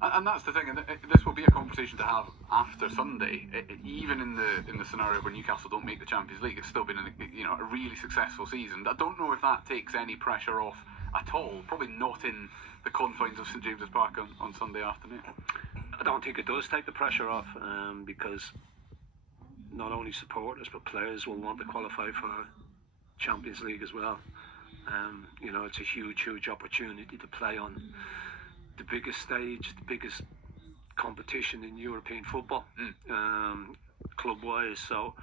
And that's the thing, and this will be a conversation to have after Sunday. Even in the scenario where Newcastle don't make the Champions League, it's still been a really successful season. I don't know if that takes any pressure off at all. Probably not in the confines of St James's Park on Sunday afternoon. I don't think it does take the pressure off, because not only supporters but players will want to qualify for Champions League as well. It's a huge opportunity to play on the biggest stage, the biggest competition in European football, club-wise. So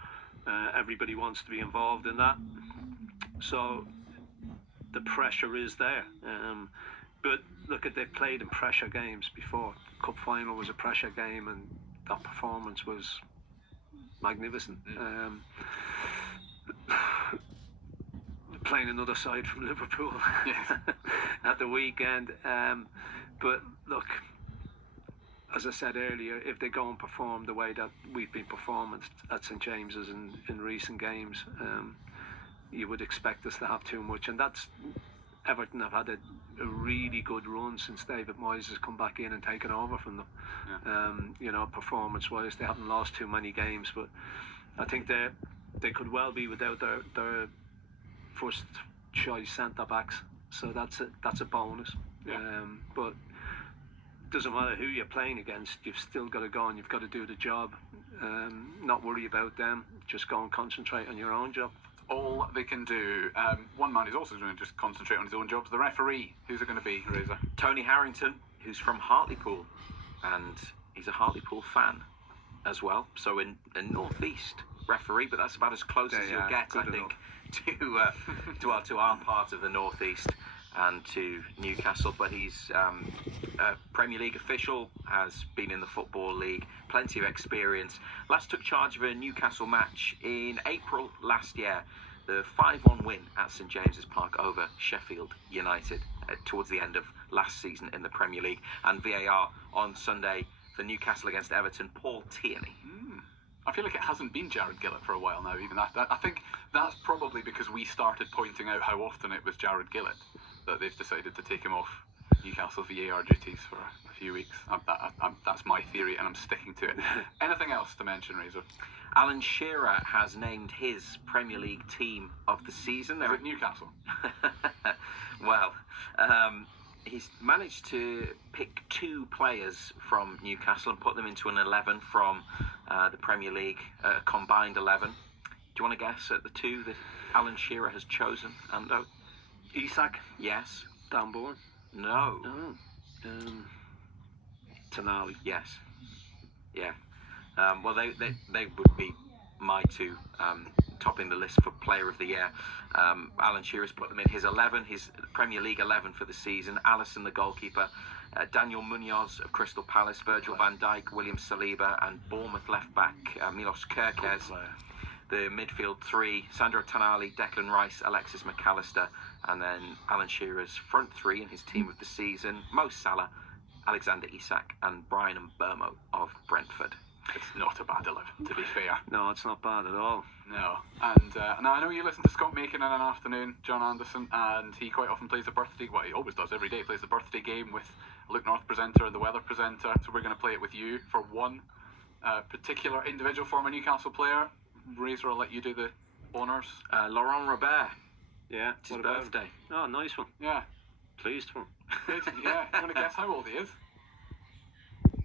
everybody wants to be involved in that. So the pressure is there. But look, they've played in pressure games before. Cup final was a pressure game, and that performance was magnificent. Playing another side from Liverpool at the weekend. But look, as I said earlier, if they go and perform the way that we've been performing at St James's in recent games, you would expect us to have too much. And that's Everton have had a really good run since David Moyes has come back in and taken over from them. Performance-wise, they haven't lost too many games, but I think they could well be without their first choice centre backs, so that's a bonus. But it doesn't matter who you're playing against, you've still got to go and you've got to do the job. Not worry about them, just go and concentrate on your own job. All they can do. One man who's also going to just concentrate on his own job is the referee. Who's it going to be, Razor? Tony Harrington, who's from Hartlepool, and he's a Hartlepool fan as well. So in North East referee, but that's about as close as you'll get, I think, to our part of the North East and to Newcastle. But he's a Premier League official, has been in the Football League, plenty of experience. Last took charge of a Newcastle match in April last year, the 5-1 win at St James's Park over Sheffield United towards the end of last season in the Premier League. And VAR on Sunday for Newcastle against Everton, Paul Tierney. I feel like it hasn't been Jared Gillett for a while now, even that. I think that's probably because we started pointing out how often it was Jared Gillett that they've decided to take him off Newcastle VAR duties for a few weeks. That's my theory, and I'm sticking to it. Anything else to mention, Razor? Alan Shearer has named his Premier League team of the season. Is it Newcastle? Well, he's managed to pick 2 players from Newcastle and put them into an 11 from the Premier League, combined 11. Do you want to guess at the 2 that Alan Shearer has chosen, Ando? Isak? Yes. Dan Bourne? No. Tonali? Yes. Yeah. Well, they would be my 2 topping the list for Player of the Year. Alan Shearer's put them in his 11, his Premier League 11 for the season. Alisson, the goalkeeper. Daniel Munoz of Crystal Palace, Virgil van Dijk, William Saliba, and Bournemouth left-back Milos Kerkez. The midfield 3, Sandro Tonali, Declan Rice, Alexis McAllister, and then Alan Shearer's front 3 in his team of the season, Mo Salah, Alexander Isak, and Brian Mbeumo of Brentford. It's not a bad 11, to be fair. No, it's not bad at all. No. And now I know you listen to Scott Macon in an afternoon, John Anderson, and he quite often plays the birthday, well, he always does every day, plays the birthday game with Luke North presenter and the weather presenter. So we're going to play it with you for one particular individual former Newcastle player. Razor, I'll let you do the honours. Laurent Robert. Yeah, It's his birthday. Oh, nice one. Yeah. Pleased for him. Yeah, you want to guess how old he is?